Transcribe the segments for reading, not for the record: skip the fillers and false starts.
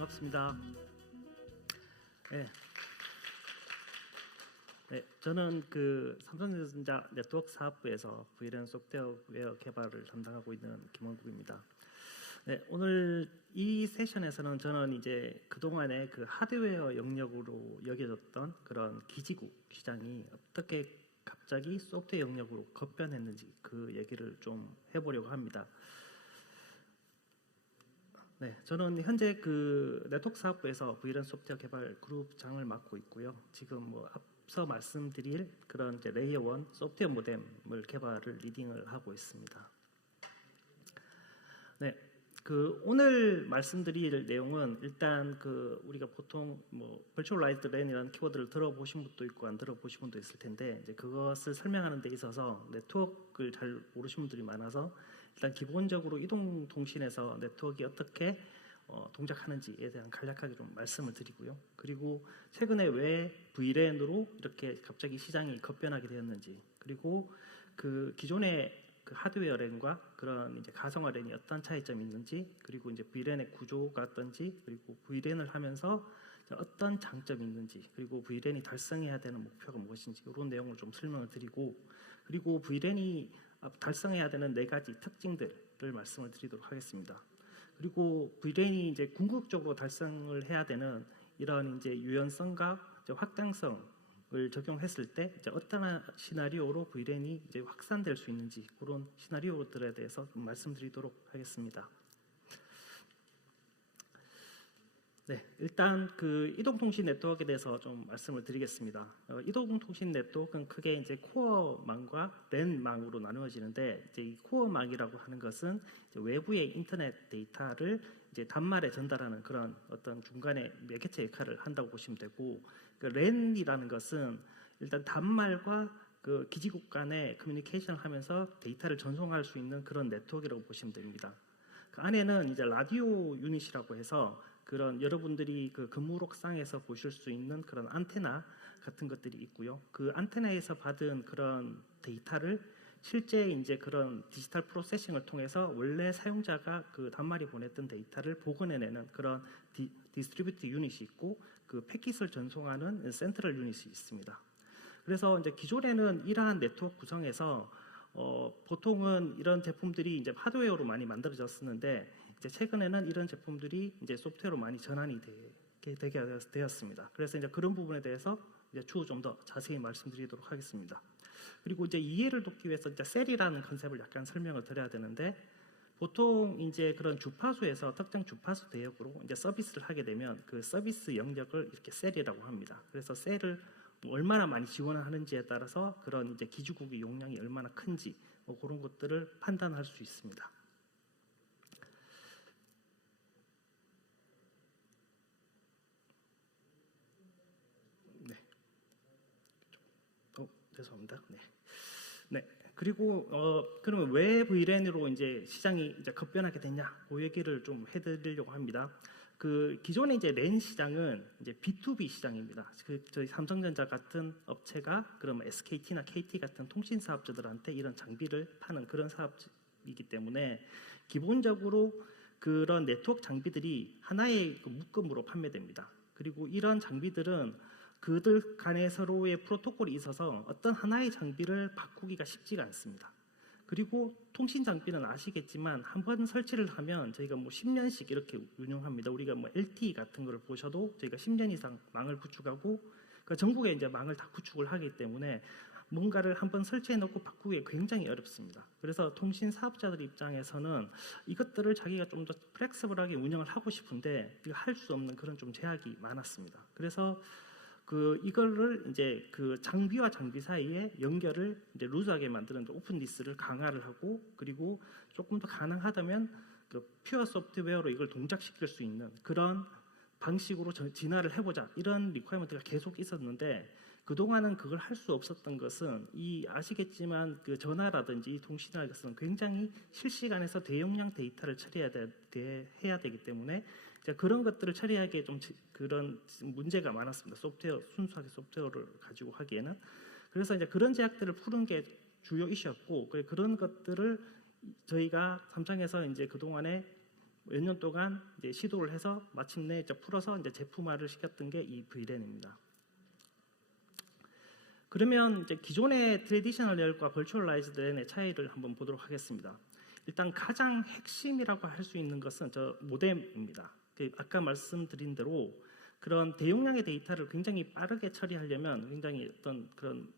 반갑습니다. 네. 저는 삼성전자 네트워크 사업부에서 VLAN 소프트웨어 개발을 담당하고 있는 김원국입니다. 오늘 이 세션에서는 저는 이제 그동안의 그 하드웨어 영역으로 여겨졌던 그런 기지국 시장이 어떻게 갑자기 소프트웨어 영역으로 급변했는지 그 얘기를 좀 해보려고 합니다. 저는 현재 그 네트워크 사업부에서 VLAN 소프트웨어 개발 그룹장을 맡고 있고요. 지금 앞서 말씀드릴 그런 이제 레이어 1 소프트웨어 모뎀을 개발을 리딩을 하고 있습니다. 오늘 말씀드릴 내용은 일단 우리가 보통 virtualized LAN이라는 키워드를 들어보신 분도 있고 안 들어보신 분도 있을 텐데 이제 그것을 설명하는 데 있어서 네트워크를 잘 모르시는 분들이 많아서 일단 기본적으로 이동통신에서 네트워크가 어떻게 동작하는지에 대한 간략하게 좀 말씀을 드리고요. 그리고 최근에 왜 VLAN으로 이렇게 갑자기 시장이 급변하게 되었는지, 그리고 그 기존의 그 하드웨어 랜과 그런 이제 가상화 랜이 어떤 차이점이 있는지, 그리고 이제 VLAN의 구조가 어떤지, 그리고 VLAN을 하면서 어떤 장점이 있는지, 그리고 VLAN이 달성해야 되는 목표가 무엇인지 이런 내용을 좀 설명을 드리고, 그리고 VLAN이 달성해야 되는 4가지 특징들을 말씀을 드리도록 하겠습니다. 그리고 VLAN이 이제 궁극적으로 달성을 해야 되는 이런 이제 유연성과 이제 확장성을 적용했을 때 이제 어떤 시나리오로 VLAN이 이제 확산될 수 있는지 그런 시나리오들에 대해서 좀 말씀드리도록 하겠습니다. 일단 그 이동통신 네트워크에 대해서 좀 말씀을 드리겠습니다. 이동통신 네트워크는 크게 이제 코어망과 랜망으로 나누어지는데, 이제 이 코어망이라고 하는 것은 이제 외부의 인터넷 데이터를 이제 단말에 전달하는 그런 어떤 중간에 매개체 역할을 한다고 보시면 되고, 그 랜이라는 것은 일단 단말과 그 기지국 간의 커뮤니케이션을 하면서 데이터를 전송할 수 있는 그런 네트워크라고 보시면 됩니다. 그 안에는 이제 라디오 유닛이라고 해서 그런 여러분들이 그 근무록상에서 보실 수 있는 그런 안테나 같은 것들이 있고요. 그 안테나에서 받은 그런 데이터를 실제 이제 그런 디지털 프로세싱을 통해서 원래 사용자가 그 단말이 보냈던 데이터를 복원해내는 그런 디스트리뷰트 유닛이 있고, 그 패킷을 전송하는 센트럴 유닛이 있습니다. 그래서 이제 기존에는 이러한 네트워크 구성에서 보통은 이런 제품들이 이제 하드웨어로 많이 만들어졌었는데, 이제 최근에는 이런 제품들이 이제 소프트웨어로 많이 전환이 되게 되었습니다. 그래서 이제 그런 부분에 대해서 이제 추후 좀 더 자세히 말씀드리도록 하겠습니다. 그리고 이제 이해를 돕기 위해서 이제 셀이라는 컨셉을 약간 설명을 드려야 되는데, 보통 이제 그런 주파수에서 특정 주파수 대역으로 이제 서비스를 하게 되면 그 서비스 영역을 이렇게 셀이라고 합니다. 그래서 셀을 얼마나 많이 지원을 하는지에 따라서 그런 이제 기지국의 용량이 얼마나 큰지 그런 것들을 판단할 수 있습니다. 죄송합니다. 그리고 그러면 왜 VLAN으로 이제 시장이 이제 급변하게 됐냐, 그 얘기를 좀 해드리려고 합니다. 그 기존의 이제 랜 시장은 이제 B2B 시장입니다. 저희 삼성전자 같은 업체가 그럼 SKT나 KT 같은 통신 사업자들한테 이런 장비를 파는 그런 사업이기 때문에 기본적으로 그런 네트워크 장비들이 하나의 그 묶음으로 판매됩니다. 그리고 이런 장비들은 그들 간에 서로의 프로토콜이 있어서 어떤 하나의 장비를 바꾸기가 쉽지가 않습니다. 그리고 통신 장비는 아시겠지만 한번 설치를 하면 저희가 10년씩 이렇게 운영합니다. 우리가 LTE 같은 걸 보셔도 저희가 10년 이상 망을 구축하고 전국에 이제 망을 다 구축을 하기 때문에 뭔가를 한번 설치해 놓고 바꾸기 굉장히 어렵습니다. 그래서 통신 사업자들 입장에서는 이것들을 자기가 좀 더 플렉서블하게 운영을 하고 싶은데 이거 할 수 없는 그런 좀 제약이 많았습니다. 그래서 이거를 이제 그 장비와 장비 사이에 연결을 이제 루즈하게 만드는 오픈리스를 강화를 하고, 그리고 조금 더 가능하다면 그 퓨어 소프트웨어로 이걸 동작시킬 수 있는 그런 방식으로 진화를 해보자, 이런 리퀘어먼트가 계속 있었는데, 그동안은 그걸 할 수 없었던 것은 아시겠지만 그 전화라든지 통신이라는 것은 굉장히 실시간에서 대용량 데이터를 처리해야 되기 때문에 그런 것들을 처리하기에 좀 그런 문제가 많았습니다. 순수하게 소프트웨어를 가지고 하기에는. 그래서 이제 그런 제약들을 푸는 게 주요 이슈였고, 그런 것들을 저희가 삼성에서 이제 그동안에 몇 년 동안 이제 시도를 해서 마침내 이제 풀어서 이제 제품화를 시켰던 게 이 VLAN입니다. 그러면 이제 기존의 트래디셔널 렐과 버추얼라이즈드 렐의 차이를 한번 보도록 하겠습니다. 일단 가장 핵심이라고 할 수 있는 것은 저 모뎀입니다. 아까 말씀드린 대로 그런 대용량의 데이터를 굉장히 빠르게 처리하려면 굉장히 어떤 그런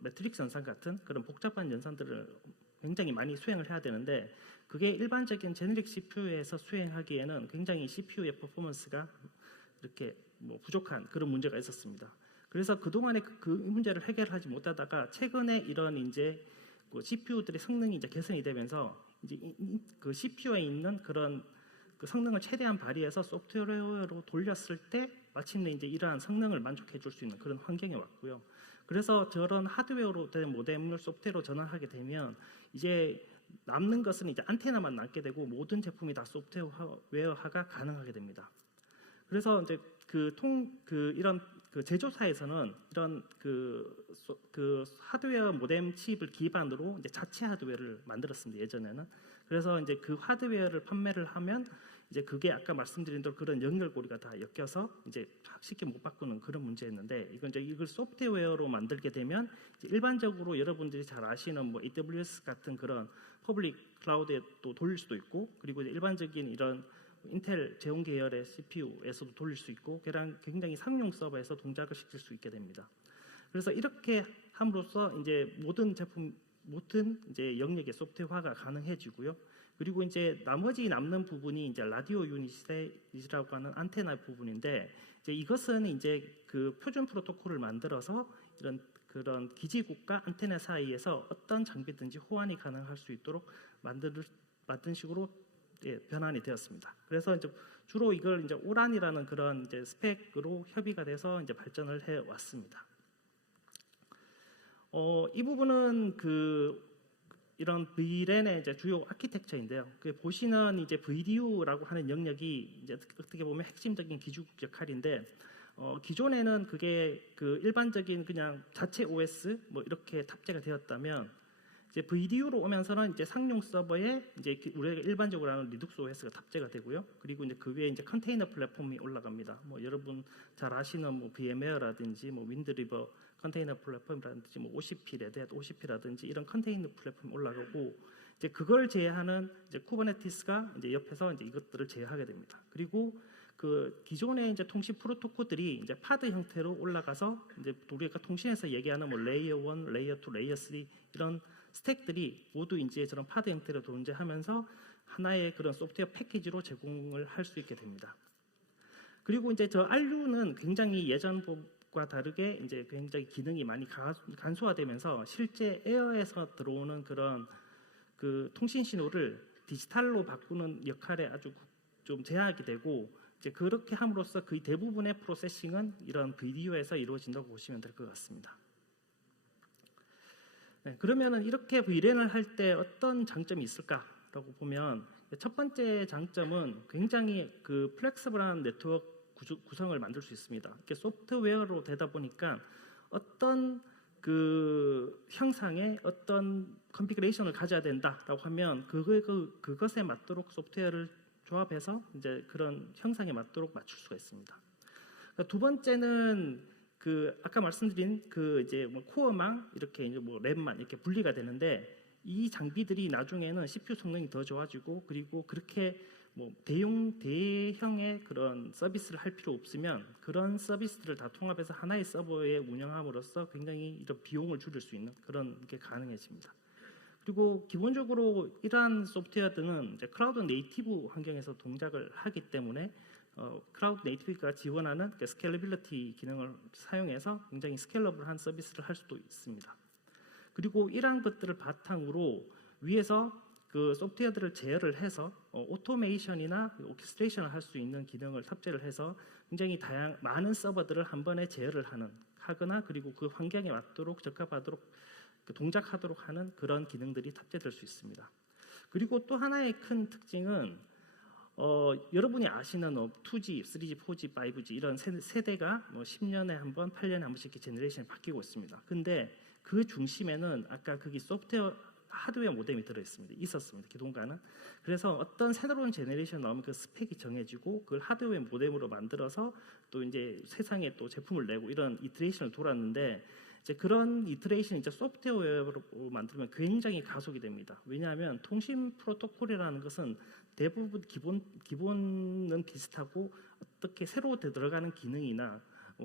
매트릭스 연산 같은 그런 복잡한 연산들을 굉장히 많이 수행을 해야 되는데 그게 일반적인 제너릭 CPU에서 수행하기에는 굉장히 CPU의 퍼포먼스가 이렇게 부족한 그런 문제가 있었습니다. 그래서 그동안에 그 문제를 해결하지 못하다가 최근에 이런 이제 CPU들의 성능이 이제 개선이 되면서 이제 그 CPU에 있는 그런 그 성능을 최대한 발휘해서 소프트웨어로 돌렸을 때 마침내 이제 이러한 성능을 만족해 줄 수 있는 그런 환경에 왔고요. 그래서 저런 하드웨어로 된 모뎀을 소프트웨어로 전환하게 되면 이제 남는 것은 이제 안테나만 남게 되고 모든 제품이 다 소프트웨어화가 가능하게 됩니다. 그래서 이제 이런 제조사에서는 이런 하드웨어 모뎀 칩을 기반으로 이제 자체 하드웨어를 만들었습니다. 예전에는. 그래서 이제 그 하드웨어를 판매를 하면 이제 그게 아까 말씀드린 대로 그런 연결고리가 다 엮여서 이제 쉽게 못 바꾸는 그런 문제였는데 이걸 소프트웨어로 만들게 되면 이제 일반적으로 여러분들이 잘 아시는 뭐 AWS 같은 그런 퍼블릭 클라우드에 또 돌릴 수도 있고 그리고 이제 일반적인 이런 인텔 제공 계열의 CPU에서도 돌릴 수 있고 굉장히 상용 서버에서 동작을 시킬 수 있게 됩니다. 그래서 이렇게 함으로써 이제 모든 이제 영역의 소프트웨어화가 가능해지고요. 그리고 이제 나머지 남는 부분이 이제 라디오 유닛이라고 하는 안테나 부분인데 이제 이것은 이제 그 표준 프로토콜을 만들어서 그런 기지국과 안테나 사이에서 어떤 장비든지 호환이 가능할 수 있도록 만든 식으로 변환이 되었습니다. 그래서 이제 주로 이걸 이제 오란이라는 그런 이제 스펙으로 협의가 돼서 이제 발전을 해 왔습니다. 이 부분은 이런 VLAN의 이제 주요 아키텍처인데요. 보시는 이제 VDU라고 하는 영역이 이제 어떻게 보면 핵심적인 기준 역할인데 기존에는 그게 일반적인 그냥 자체 OS 뭐 이렇게 탑재가 되었다면 이제 VDU로 오면서는 이제 상용 서버에 이제 우리가 일반적으로 하는 리눅스 OS가 탑재가 되고요. 그리고 이제 그 위에 이제 컨테이너 플랫폼이 올라갑니다. 뭐 여러분 잘 아시는 뭐 VMware라든지 뭐 윈드리버 컨테이너 플랫폼이라든지 뭐 OCP, 레드햇 OCP라든지 이런 컨테이너 플랫폼이 올라가고 이제 그걸 제어하는 이제 쿠버네티스가 이제 옆에서 이제 이것들을 제어하게 됩니다. 그리고 그 기존의 이제 통신 프로토콜들이 이제 파드 형태로 올라가서 이제 우리가 통신에서 얘기하는 뭐 레이어 1, 레이어 2, 레이어 3 이런 스택들이 모두 이제 저런 파드 형태로 존재하면서 하나의 그런 소프트웨어 패키지로 제공을 할 수 있게 됩니다. 그리고 이제 저 RU는 굉장히 예전과 다르게 이제 굉장히 기능이 많이 간소화되면서 실제 에어에서 들어오는 그런 그 통신 신호를 디지털로 바꾸는 역할에 아주 좀 제약이 되고 이제 그렇게 함으로써 거의 대부분의 프로세싱은 이런 VDU에서 이루어진다고 보시면 될 것 같습니다. 네, 그러면은 이렇게 VLAN을 할 때 어떤 장점이 있을까라고 보면 첫 번째 장점은 굉장히 그 플렉서블한 네트워크 구성을 만들 수 있습니다. 이렇게 소프트웨어로 되다 보니까 어떤 그 형상의 어떤 컨피그레이션을 가져야 된다라고 하면 그것에 맞도록 소프트웨어를 조합해서 이제 그런 형상에 맞도록 맞출 수가 있습니다. 두 번째는 아까 말씀드린 이제 뭐 코어망 이렇게 이제 뭐 램만 이렇게 분리가 되는데 이 장비들이 나중에는 CPU 성능이 더 좋아지고 그리고 그렇게 뭐 대형의 그런 서비스를 할 필요 없으면 그런 서비스들을 다 통합해서 하나의 서버에 운영함으로써 굉장히 이런 비용을 줄일 수 있는 그런 게 가능해집니다. 그리고 기본적으로 이러한 소프트웨어들은 이제 클라우드 네이티브 환경에서 동작을 하기 때문에 클라우드 네이티브가 지원하는 스케일러빌리티 기능을 사용해서 굉장히 스케일러블한 서비스를 할 수도 있습니다. 그리고 이러한 것들을 바탕으로 위에서 그 소프트웨어들을 제어를 해서 오토메이션이나 오케스트레이션을 할 수 있는 기능을 탑재를 해서 굉장히 많은 서버들을 한 번에 제어를 하거나 그리고 그 환경에 맞도록 적합하도록 동작하도록 하는 그런 기능들이 탑재될 수 있습니다. 그리고 또 하나의 큰 특징은 여러분이 아시는 2G, 3G, 4G, 5G 이런 세대가 뭐 10년에 한 번, 8년에 한 번씩 이렇게 제너레이션이 바뀌고 있습니다. 근데 그 중심에는 아까 거기 소프트웨어 하드웨어 모뎀이 있었습니다. 기동가는. 그래서 어떤 새로운 제너레이션 나오면 그 스펙이 정해지고 그걸 하드웨어 모뎀으로 만들어서 또 이제 세상에 또 제품을 내고 이런 이터레이션을 돌았는데, 이제 그런 이터레이션이 이제 소프트웨어로 만들면 굉장히 가속이 됩니다. 왜냐하면 통신 프로토콜이라는 것은 대부분 기본은 비슷하고 어떻게 새로 들어가는 기능이나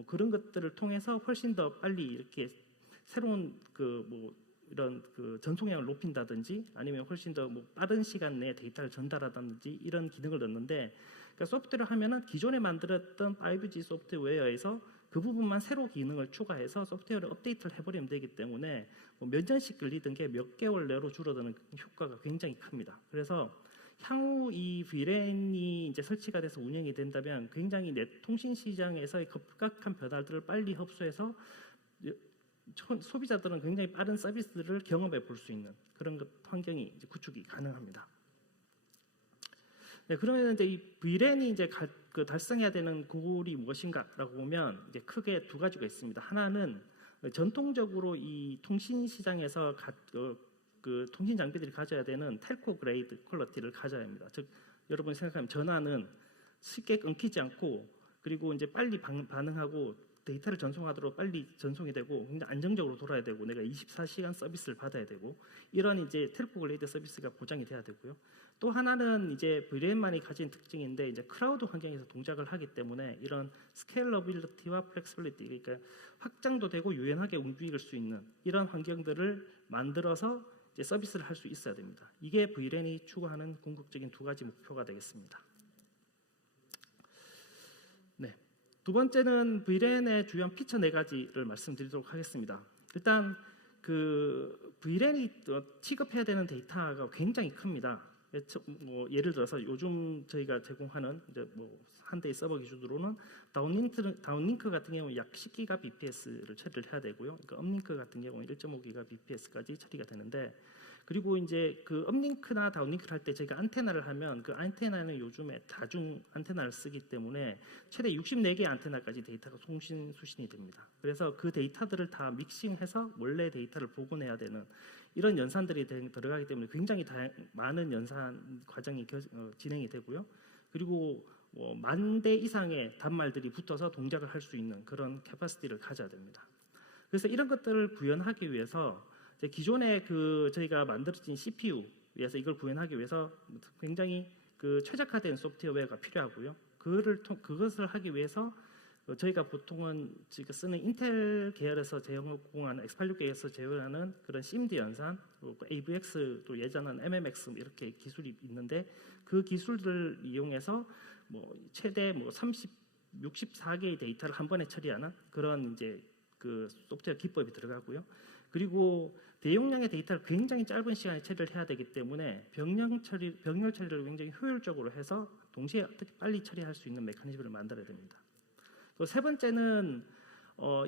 그런 것들을 통해서 훨씬 더 빨리 이렇게 새로운 이런 전송량을 높인다든지 아니면 훨씬 더 빠른 시간 내에 데이터를 전달하다든지 이런 기능을 넣는데, 그러니까 소프트웨어를 하면은 기존에 만들었던 5G 소프트웨어에서 그 부분만 새로 기능을 추가해서 소프트웨어를 업데이트를 해버리면 되기 때문에 몇 년씩 걸리던 게 몇 개월 내로 줄어드는 효과가 굉장히 큽니다. 그래서 향후 이 VLAN이 이제 설치가 돼서 운영이 된다면 굉장히 통신 시장에서의 급격한 변화들을 빨리 흡수해서 소비자들은 굉장히 빠른 서비스들을 경험해 볼 수 있는 그런 환경이 이제 구축이 가능합니다. 네, 그러면 이제 이 VLAN이 이제 달성해야 되는 고글이 무엇인가라고 보면 이제 크게 두 가지가 있습니다. 하나는 전통적으로 이 통신 시장에서 그 통신 장비들이 가져야 되는 텔코 그레이드 퀄리티를 가져야 합니다. 즉 여러분이 생각하면 전화는 쉽게 끊기지 않고 그리고 이제 빨리 반응하고 데이터를 전송하도록 빨리 전송이 되고 굉장히 안정적으로 돌아야 되고 내가 24시간 서비스를 받아야 되고 이런 이제 텔코 그레이드 서비스가 보장이 돼야 되고요. 또 하나는 이제 VLAN만이 가진 특징인데 이제 클라우드 환경에서 동작을 하기 때문에 이런 스케일러빌리티와 플렉시빌리티, 그러니까 확장도 되고 유연하게 움직일 수 있는 이런 환경들을 만들어서 이제 서비스를 할 수 있어야 됩니다. 이게 VLAN이 추구하는 궁극적인 두 가지 목표가 되겠습니다. 네, 두 번째는 VLAN의 주요한 피처 네 가지를 말씀드리도록 하겠습니다. 일단 그 VLAN이 취급해야 되는 데이터가 굉장히 큽니다. 예를 들어서 요즘 저희가 제공하는 이제 한 대의 서버 기준으로는 다운링크 같은 경우는 약 10기가 bps를 처리를 해야 되고요. 그러니까 업링크 같은 경우는 1.5기가 bps까지 처리가 되는데, 그리고 이제 그 업링크나 다운링크를 할 때 저희가 안테나를 하면 그 안테나는 요즘에 다중 안테나를 쓰기 때문에 최대 64개의 안테나까지 데이터가 수신이 됩니다. 그래서 그 데이터들을 다 믹싱해서 원래 데이터를 복원해야 되는 이런 연산들이 들어가기 때문에 굉장히 많은 연산 과정이 진행이 되고요. 그리고 10,000대 이상의 단말들이 붙어서 동작을 할 수 있는 그런 캐파시티를 가져야 됩니다. 그래서 이런 것들을 구현하기 위해서 기존에 저희가 만들어진 CPU에서 이걸 구현하기 위해서 굉장히 최적화된 소프트웨어가 필요하고요. 그것을 하기 위해서 저희가 보통은 지금 쓰는 인텔 계열에서 제공하는 X86 계열에서 제공하는 그런 CMD 연산, AVX 또 예전은 MMX 이렇게 기술이 있는데 그 기술들을 이용해서 최대 64개의 데이터를 한 번에 처리하는 그런 이제 그 소프트웨어 기법이 들어가고요. 그리고 대용량의 데이터를 굉장히 짧은 시간에 처리를 해야 되기 때문에 병렬 처리를 굉장히 효율적으로 해서 동시에 어떻게 빨리 처리할 수 있는 메커니즘을 만들어야 됩니다. 또 세 번째는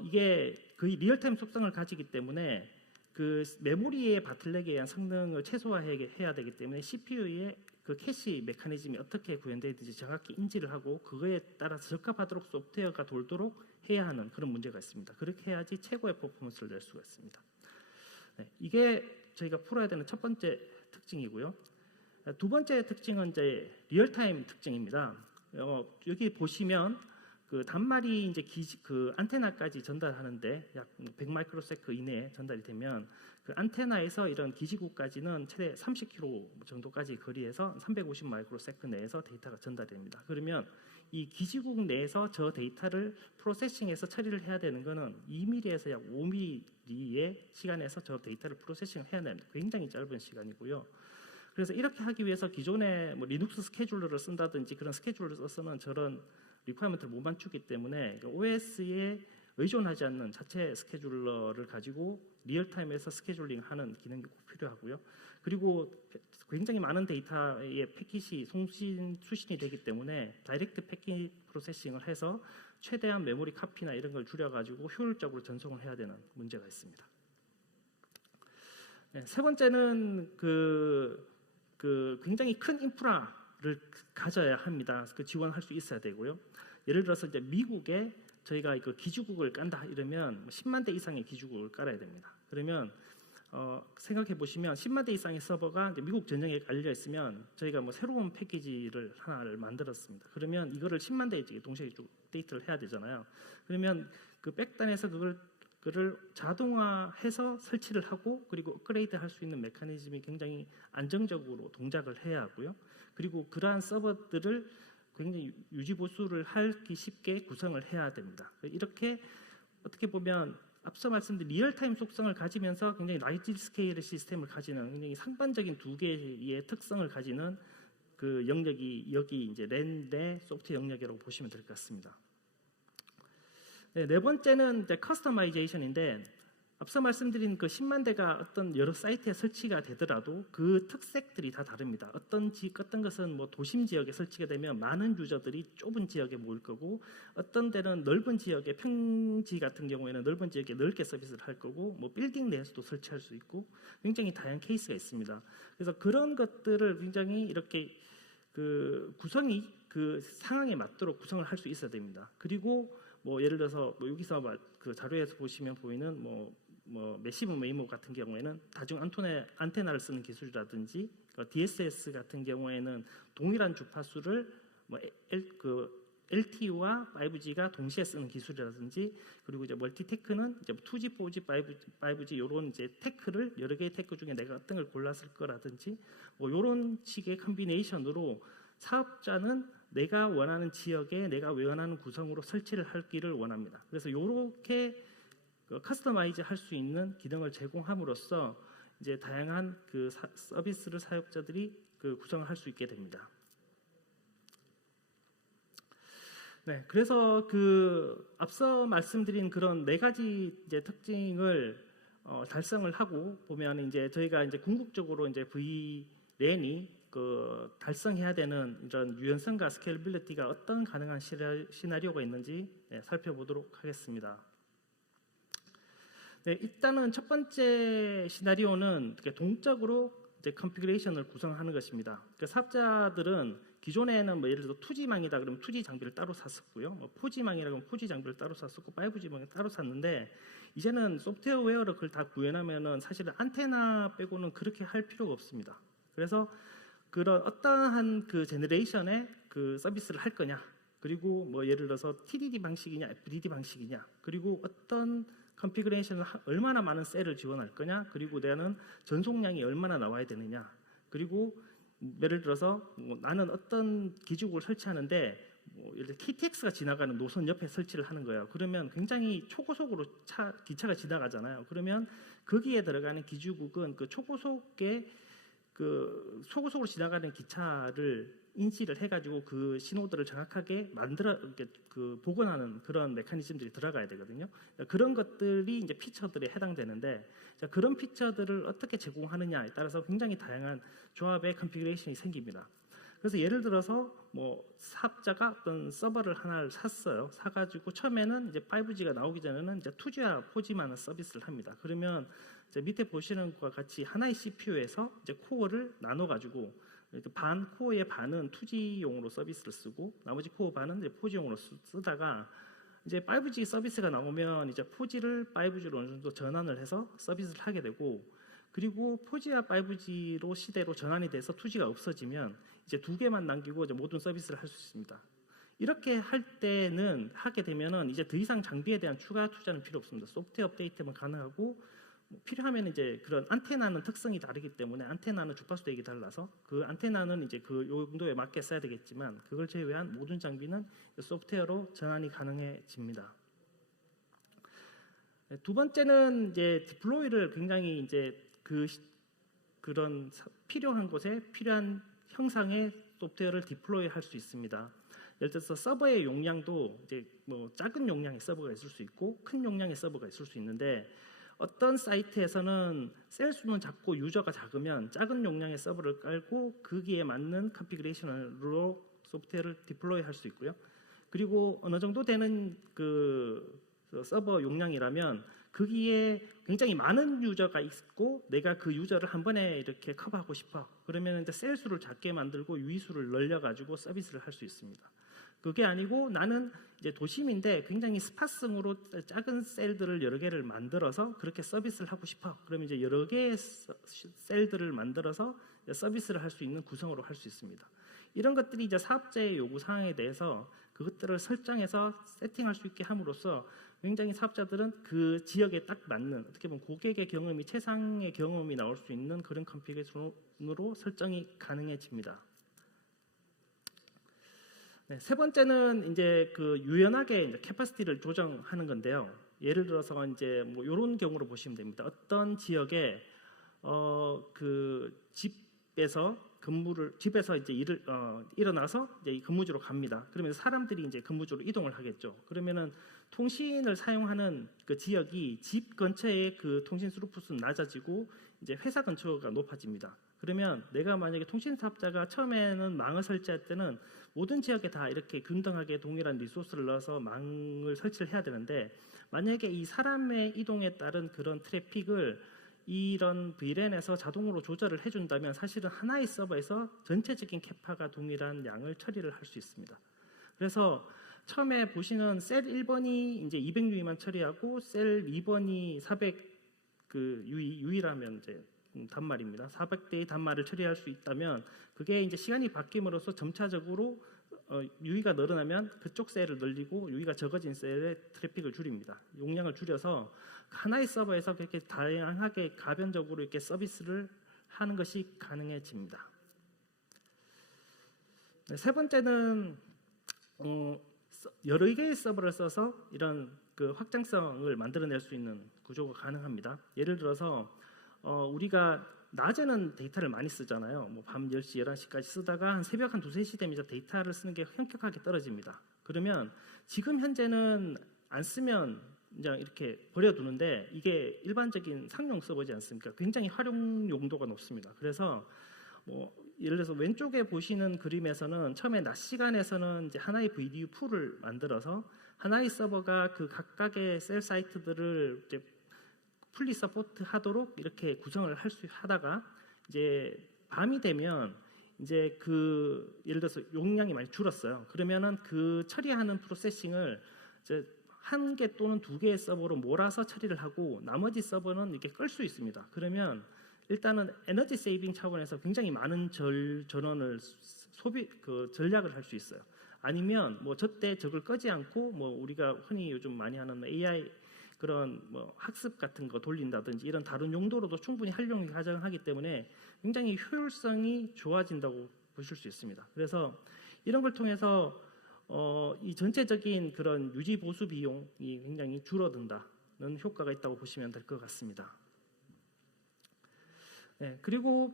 이게 거의 리얼타임 속성을 가지기 때문에 그 메모리의 바틀렉에 의한 성능을 최소화해야 되기 때문에 CPU의 그 캐시 메커니즘이 어떻게 구현되어 있는지 정확히 인지를 하고 그거에 따라서 적합하도록 소프트웨어가 돌도록 해야 하는 그런 문제가 있습니다. 그렇게 해야지 최고의 퍼포먼스를 낼 수가 있습니다. 네, 이게 저희가 풀어야 되는 첫 번째 특징이고요. 두 번째 특징은 이제 리얼타임 특징입니다. 여기 보시면 그 단말이 이제 그 안테나까지 전달하는데 약 100 마이크로세컨드 이내에 전달이 되면 그 안테나에서 이런 기지국까지는 최대 30km 정도까지 거리에서 350 마이크로세컨드 내에서 데이터가 전달됩니다. 그러면 이 기지국 내에서 저 데이터를 프로세싱해서 처리를 해야 되는 거는 2mm에서 약 5mm의 시간에서 저 데이터를 프로세싱을 해야 됩니다. 굉장히 짧은 시간이고요. 그래서 이렇게 하기 위해서 기존에 리눅스 스케줄러를 쓴다든지 그런 스케줄러를 써서는 저런 리퀘어먼트를 못 맞추기 때문에 OS에 의존하지 않는 자체 스케줄러를 가지고 리얼타임에서 스케줄링하는 기능이 꼭 필요하고요. 그리고 굉장히 많은 데이터의 패킷이 수신이 되기 때문에 다이렉트 패킷 프로세싱을 해서 최대한 메모리 카피나 이런 걸 줄여가지고 효율적으로 전송을 해야 되는 문제가 있습니다. 네, 세 번째는 굉장히 큰 인프라를 가져야 합니다. 지원할 수 있어야 되고요. 예를 들어서 이제 미국에 저희가 기지국을 깐다 이러면 10만 대 이상의 기지국을 깔아야 됩니다. 그러면 생각해 보시면 10만 대 이상의 서버가 이제 미국 전역에 깔려 있으면 저희가 뭐 새로운 패키지를 하나를 만들었습니다. 그러면 이거를 10만 대 동시에 데이트를 해야 되잖아요. 그러면 그 백단에서 그걸 자동화해서 설치를 하고 그리고 업그레이드 할 수 있는 메커니즘이 굉장히 안정적으로 동작을 해야 하고요. 그리고 그러한 서버들을 굉장히 유지 보수를 하기 쉽게 구성을 해야 됩니다. 이렇게 어떻게 보면 앞서 말씀드린 리얼타임 속성을 가지면서 굉장히 라이지 스케일의 시스템을 가지는 굉장히 상반적인 두 개의 특성을 가지는 그 영역이 여기 이제 랜 내 소프트웨어 영역이라고 보시면 될 것 같습니다. 네 번째는 이제 커스터마이제이션인데 앞서 말씀드린 그 10만 대가 어떤 여러 사이트에 설치가 되더라도 그 특색들이 다 다릅니다. 어떤 것은 뭐 도심 지역에 설치가 되면 많은 유저들이 좁은 지역에 모일 거고 어떤 데는 넓은 지역에 평지 같은 경우에는 넓은 지역에 넓게 서비스를 할 거고 뭐 빌딩 내에서도 설치할 수 있고 굉장히 다양한 케이스가 있습니다. 그래서 그런 것들을 굉장히 이렇게 그 구성이 그 상황에 맞도록 구성을 할 수 있어야 됩니다. 그리고 뭐 예를 들어서 뭐 여기서 그 자료에서 보시면 보이는 뭐 매시브 메이모 같은 경우에는 다중 안테나를 쓰는 기술이라든지 DSS 같은 경우에는 동일한 주파수를 뭐 LTE와 5G가 동시에 쓰는 기술이라든지 그리고 이제 멀티테크는 이제 2G, 4G, 5G 이런 이제 테크를 여러 개의 테크 중에 내가 어떤 걸 골랐을 거라든지 뭐 이런 식의 컨비네이션으로 사업자는 내가 원하는 지역에 내가 원하는 구성으로 설치를 하기를 원합니다. 그래서 이렇게 커스터마이즈 할 수 있는 기능을 제공함으로써 이제 다양한 그 서비스를 사용자들이 그 구성을 할 수 있게 됩니다. 네, 그래서 그 앞서 말씀드린 그런 네 가지 이제 특징을 달성을 하고 보면 이제 저희가 이제 궁극적으로 이제 VLAN이 그 달성해야 되는 이런 유연성과 스케일빌리티가 어떤 가능한 시나리오가 있는지 살펴보도록 하겠습니다. 네, 일단은 첫 번째 시나리오는 동적으로 이제 컨피그레이션을 구성하는 것입니다. 그러니까 사업자들은 기존에는 뭐 예를 들어 2G망이다 그러면 2G 장비를 따로 샀었고요. 뭐 4G망이라 그러면 4G 장비를 따로 샀었고 5G망을 따로 샀는데 이제는 소프트웨어를 그걸 다 구현하면은 사실은 안테나 빼고는 그렇게 할 필요가 없습니다. 그래서 그런 어떠한 그 제너레이션의 그 서비스를 할 거냐, 그리고 뭐 예를 들어서 TDD 방식이냐, FDD 방식이냐, 그리고 어떤 컨피그레이션을 얼마나 많은 셀을 지원할 거냐, 그리고 나는 전송량이 얼마나 나와야 되느냐, 그리고 예를 들어서 뭐 나는 어떤 기지국을 설치하는데 뭐 예를 들어 KTX가 지나가는 노선 옆에 설치를 하는 거예요. 그러면 굉장히 초고속으로 기차가 지나가잖아요. 그러면 거기에 들어가는 기지국은 그 초고속에 그 초고속으로 지나가는 기차를 인식을 해가지고 그 신호들을 정확하게 만들어 그 복원하는 그런 메커니즘들이 들어가야 되거든요. 그런 것들이 이제 피처들에 해당되는데 그런 피처들을 어떻게 제공하느냐에 따라서 굉장히 다양한 조합의 컨피그레이션이 생깁니다. 그래서 예를 들어서 뭐 사업자가 어떤 서버를 하나를 샀어요. 사가지고 처음에는 이제 5G가 나오기 전에는 이제 2G와 4G만을 서비스를 합니다. 그러면 이제 밑에 보시는 것과 같이 하나의 CPU에서 이제 코어를 나눠가지고 코어의 반은 2G용으로 서비스를 쓰고 나머지 코어 반은 이제 4G용으로 쓰다가 이제 5G 서비스가 나오면 이제 4G를 5G로 어느 정도 전환을 해서 서비스를 하게 되고 그리고 4G와 5G로 시대로 전환이 돼서 2G가 없어지면 이제 두 개만 남기고 이제 모든 서비스를 할 수 있습니다. 이렇게 할 때는 하게 되면은 이제 더 이상 장비에 대한 추가 투자는 필요 없습니다. 소프트웨어 업데이트만 가능하고 필요하면 이제 그런 안테나는 특성이 다르기 때문에 안테나는 주파수 대역이 달라서 그 안테나는 이제 그 용도에 맞게 써야 되겠지만 그걸 제외한 모든 장비는 소프트웨어로 전환이 가능해집니다. 두 번째는 이제 디플로이를 굉장히 이제 그런 필요한 곳에 필요한 형상의 소프트웨어를 디플로이 할 수 있습니다. 예를 들어서 서버의 용량도 이제 뭐 작은 용량의 서버가 있을 수 있고 큰 용량의 서버가 있을 수 있는데 어떤 사이트에서는 셀 수는 작고 유저가 작으면 작은 용량의 서버를 깔고 거기에 맞는 컨피그레이션으로 소프트웨어를 디플로이 할 수 있고요. 그리고 어느 정도 되는 그 서버 용량이라면 거기에 굉장히 많은 유저가 있고 내가 그 유저를 한 번에 이렇게 커버하고 싶어. 그러면 이제 셀 수를 작게 만들고 유의 수를 늘려 가지고 서비스를 할 수 있습니다. 그게 아니고 나는 이제 도심인데 굉장히 스팟성으로 작은 셀들을 여러 개를 만들어서 그렇게 서비스를 하고 싶어. 그러면 이제 여러 개의 셀들을 만들어서 서비스를 할 수 있는 구성으로 할 수 있습니다. 이런 것들이 이제 사업자의 요구 사항에 대해서 그것들을 설정해서 세팅할 수 있게 함으로써 굉장히 사업자들은 그 지역에 딱 맞는 어떻게 보면 고객의 경험이 최상의 경험이 나올 수 있는 그런 컨피그레이션으로 설정이 가능해집니다. 네, 세 번째는 이제 그 유연하게 이제 캐파시티를 조정하는 건데요. 예를 들어서 이제 뭐 이런 경우로 보시면 됩니다. 어떤 지역에 그 집에서 이제 일어나서 이제 근무지로 갑니다. 그러면 사람들이 이제 근무지로 이동을 하겠죠. 그러면은 통신을 사용하는 그 지역이 집 근처에 그 통신 스루풋은 낮아지고 이제 회사 근처가 높아집니다. 그러면 내가 만약에 통신 사업자가 처음에는 망을 설치할 때는 모든 지역에 다 이렇게 균등하게 동일한 리소스를 넣어서 망을 설치를 해야 되는데 만약에 이 사람의 이동에 따른 그런 트래픽을 이런 VLAN에서 자동으로 조절을 해준다면 사실은 하나의 서버에서 전체적인 캐파가 동일한 양을 처리를 할 수 있습니다. 그래서 처음에 보시는 셀 1번이 이제 200UE만 처리하고 셀 2번이 400 그 UE라면 이제 단말입니다. 400대의 단말을 처리할 수 있다면 그게 이제 시간이 바뀜으로써 점차적으로 유의가 늘어나면 그쪽 셀을 늘리고 유의가 적어진 셀의 트래픽을 줄입니다. 용량을 줄여서 하나의 서버에서 그렇게 다양하게 가변적으로 이렇게 서비스를 하는 것이 가능해집니다. 네, 세 번째는 여러 개의 서버를 써서 이런 그 확장성을 만들어낼 수 있는 구조가 가능합니다. 예를 들어서 우리가 낮에는 데이터를 많이 쓰잖아요. 뭐 밤 10시, 11시까지 쓰다가 한 새벽 한 2, 3시 되면 이제 데이터를 쓰는 게 현격하게 떨어집니다. 그러면 지금 현재는 안 쓰면 이제 이렇게 버려두는데 이게 일반적인 상용 서버지 않습니까? 굉장히 활용 용도가 높습니다. 그래서 뭐 예를 들어서 왼쪽에 보시는 그림에서는 처음에 낮 시간에서는 이제 하나의 VDU 풀을 만들어서 하나의 서버가 그 각각의 셀 사이트들을 이제 풀리 서포트 하도록 이렇게 구성을 하다가 이제 밤이 되면 이제 그 예를 들어서 용량이 많이 줄었어요. 그러면은 그 처리하는 프로세싱을 이제 한 개 또는 두 개의 서버로 몰아서 처리를 하고 나머지 서버는 이렇게 끌 수 있습니다. 그러면 일단은 에너지 세이빙 차원에서 굉장히 많은 전원을 전략을 할 수 있어요. 아니면 뭐 저때 저걸 끄지 않고 뭐 우리가 흔히 요즘 많이 하는 AI 그런 뭐 학습 같은 거 돌린다든지 이런 다른 용도로도 충분히 활용이 가능하기 때문에 굉장히 효율성이 좋아진다고 보실 수 있습니다. 그래서 이런 걸 통해서 이 전체적인 그런 유지 보수 비용이 굉장히 줄어든다는 효과가 있다고 보시면 될 것 같습니다. 네, 그리고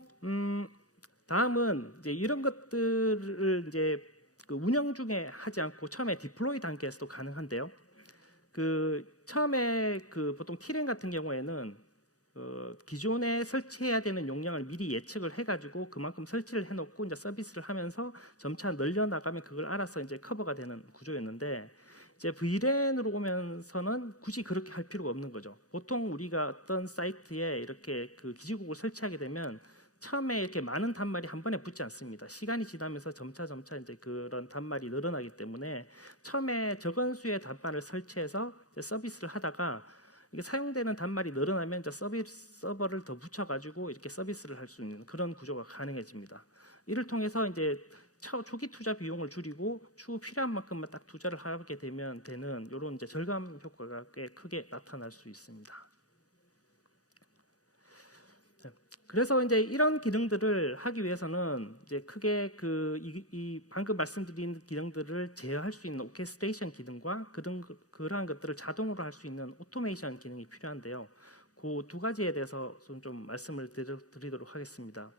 다음은 이제 이런 것들을 이제 그 운영 중에 하지 않고 처음에 디플로이 단계에서도 가능한데요. 그 처음에 그 보통 T램 같은 경우에는 기존에 설치해야 되는 용량을 미리 예측을 해가지고 그만큼 설치를 해놓고 이제 서비스를 하면서 점차 늘려나가면 그걸 알아서 이제 커버가 되는 구조였는데 이제 VLAN으로 오면서는 굳이 그렇게 할 필요가 없는 거죠. 보통 우리가 어떤 사이트에 이렇게 그 기지국을 설치하게 되면 처음에 이렇게 많은 단말이 한 번에 붙지 않습니다. 시간이 지나면서 점차 이제 그런 단말이 늘어나기 때문에 처음에 적은 수의 단말을 설치해서 이제 서비스를 하다가 이게 사용되는 단말이 늘어나면 이제 서버를 더 붙여가지고 이렇게 서비스를 할 수 있는 그런 구조가 가능해집니다. 이를 통해서 이제 초기 투자 비용을 줄이고 추후 필요한 만큼만 딱 투자를 하게 되면 되는 이런 이제 절감 효과가 꽤 크게 나타날 수 있습니다. 그래서 이제 이런 기능들을 하기 위해서는 이제 크게 이 방금 말씀드린 기능들을 제어할 수 있는 오케스트레이션 기능과 그러한 것들을 자동으로 할 수 있는 오토메이션 기능이 필요한데요. 그 두 가지에 대해서 좀 말씀을 드리도록 하겠습니다.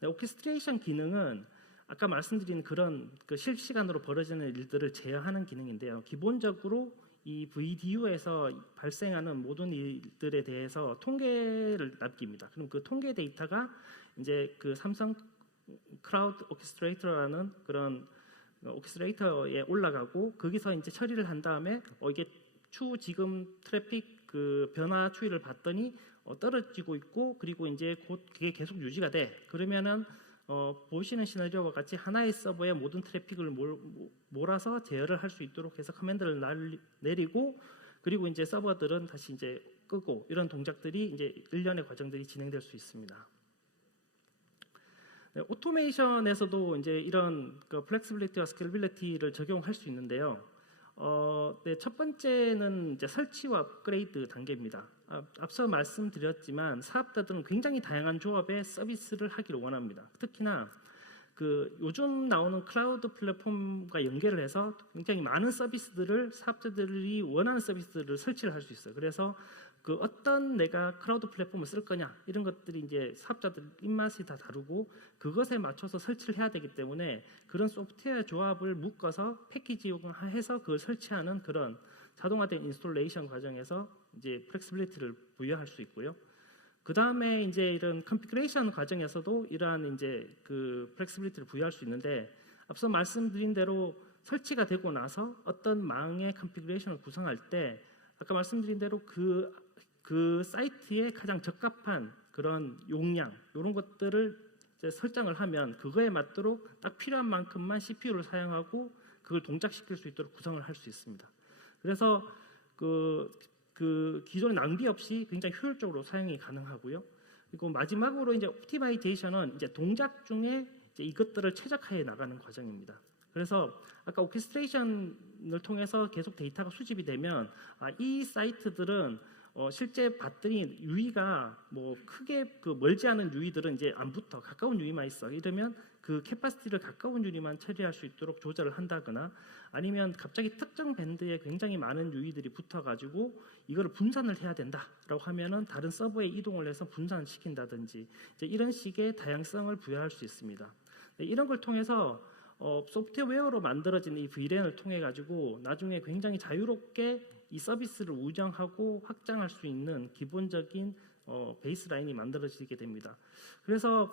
네, 오케스트레이션 기능은 아까 말씀드린 그런 그 실시간으로 벌어지는 일들을 제어하는 기능인데요. 기본적으로 이 VDU에서 발생하는 모든 일들에 대해서 통계를 남깁니다. 그럼 그 통계 데이터가 이제 그 삼성 클라우드 오케스트레이터라는 그런 오케스트레이터에 올라가고 거기서 이제 처리를 한 다음에 이게 추후 지금 트래픽 그 변화 추이를 봤더니 떨어지고 있고 그리고 이제 곧 그게 계속 유지가 돼. 그러면은 보시는 시나리오와 같이 하나의 서버에 모든 트래픽을 몰아서 제어를 할 수 있도록 해서 커맨드를 내리고 그리고 이제 서버들은 다시 이제 끄고 이런 동작들이 이제 일련의 과정들이 진행될 수 있습니다. 네, 오토메이션에서도 이제 이런 그 플렉시빌리티와 스케일빌리티를 적용할 수 있는데요. 네, 첫 번째는 이제 설치와 업그레이드 단계입니다. 앞서 말씀드렸지만 사업자들은 굉장히 다양한 조합의 서비스를 하기를 원합니다. 특히나 그 요즘 나오는 클라우드 플랫폼과 연결을 해서 굉장히 많은 서비스들을 사업자들이 원하는 서비스들을 설치를 할 수 있어요. 그래서 그 어떤 내가 클라우드 플랫폼을 쓸 거냐 이런 것들이 이제 사업자들 입맛이 다 다르고 그것에 맞춰서 설치를 해야 되기 때문에 그런 소프트웨어 조합을 묶어서 패키지화해서 그걸 설치하는 그런 자동화된 인스톨레이션 과정에서 이제 플렉시빌리티를 부여할 수 있고요. 그 다음에 이제 이런 컨피그레이션 과정에서도 이러한 이제 그 플렉시빌리티를 부여할 수 있는데 앞서 말씀드린 대로 설치가 되고 나서 어떤 망의 컨피그레이션을 구성할 때 아까 말씀드린 대로 그 사이트에 가장 적합한 그런 용량 이런 것들을 이제 설정을 하면 그거에 맞도록 딱 필요한 만큼만 CPU를 사용하고 그걸 동작시킬 수 있도록 구성을 할 수 있습니다. 그래서 그 기존의 낭비 없이 굉장히 효율적으로 사용이 가능하고요. 그리고 마지막으로 이제 옵티마이제이션은 이제 동작 중에 이제 이것들을 최적화해 나가는 과정입니다. 그래서 아까 오케스트레이션을 통해서 계속 데이터가 수집이 되면 이 사이트들은 실제 봤더니 유의가 뭐 크게 그 멀지 않은 유의들은 이제 안 붙어 가까운 유의만 있어. 이러면 그 캐파시티를 가까운 유의만 처리할 수 있도록 조절을 한다거나 아니면 갑자기 특정 밴드에 굉장히 많은 유의들이 붙어가지고 이거를 분산을 해야 된다라고 하면은 다른 서버에 이동을 해서 분산시킨다든지 이제 이런 식의 다양성을 부여할 수 있습니다. 네, 이런 걸 통해서 소프트웨어로 만들어진 이 VLAN을 통해 가지고 나중에 굉장히 자유롭게 이 서비스를 운영하고 확장할 수 있는 기본적인 베이스라인이 만들어지게 됩니다. 그래서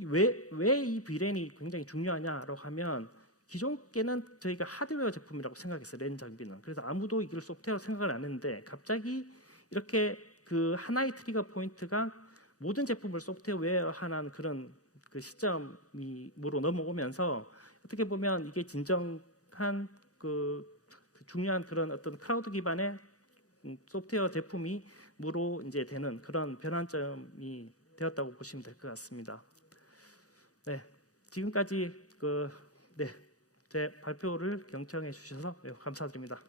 왜 이 VLAN이 굉장히 중요하냐라고 하면 기존 게는 저희가 하드웨어 제품이라고 생각했어요. 랜 장비는. 그래서 아무도 이걸 소프트웨어로 생각을 안 했는데 갑자기 이렇게 그 하나의 트리거 포인트가 모든 제품을 소프트웨어화하는 그런 그 시점으로 넘어오면서 어떻게 보면 이게 진정한 그 중요한 그런 어떤 클라우드 기반의 소프트웨어 제품이므로 이제 되는 그런 변환점이 되었다고 보시면 될 것 같습니다. 네, 지금까지 제 발표를 경청해 주셔서 감사드립니다.